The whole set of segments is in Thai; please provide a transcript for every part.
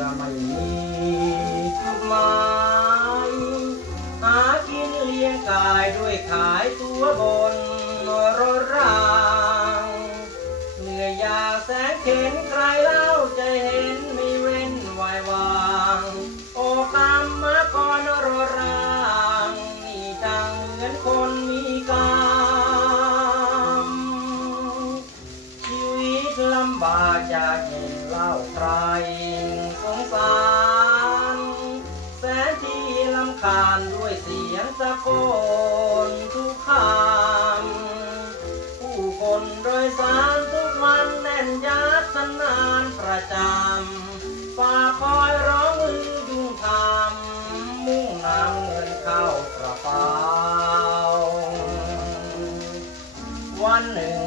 ละไม่มีไม้หากินเลี้ยงกายด้วยขายตัวบนรถรางเหนื่อยยาแสงเข็นใครำบากจะเห็นเล่าใครสงสารแสนที่ลำคาญด้วยเสียงตะโกนทุกคำผู้คนโดยสารทุกวันแน่นยัดสนานประจำฝ่าคอยร้องมือยุ่งทำมุ่งนำเงินเข้ากระเป๋าวันหนึ่ง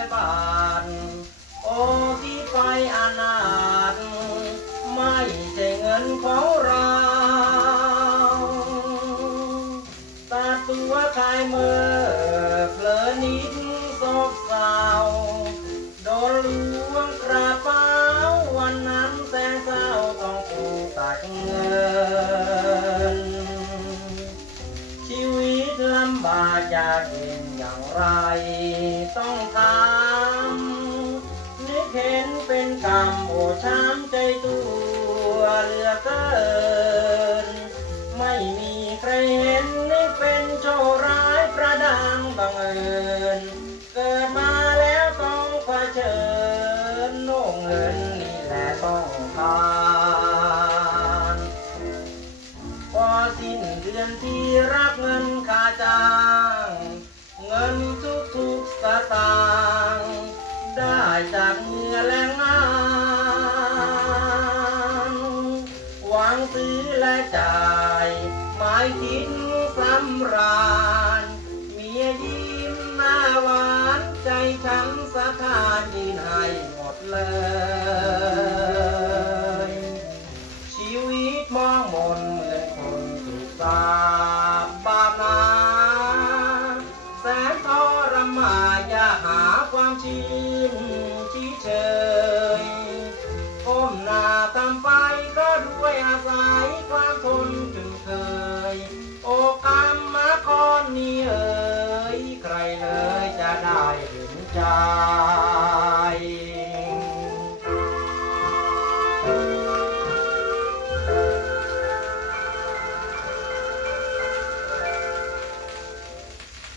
ายร้อยบาทโอ้ที่ไปอนาถไม่ใช่เงินของำบาจะกินอย่างไร ต้องทำนึกเห็นเป็นกรรมโอช้ำใจตัวเหลือเกิน ไม่มีใครเห็นนึกเป็นโชคร้ายประดังบังเอิญ เกิดมา จากเหงื่อแรงงานหวังซื้อและจ่ายหมายคิดสำราญเมียยิ้มหน้าหวานใจฉันสะท้านยินให้หมดเลย ชีวิตมองมนเหมือนคนถูกสาปบาปนาแสนทรมานอยากหาความชื่ Ah.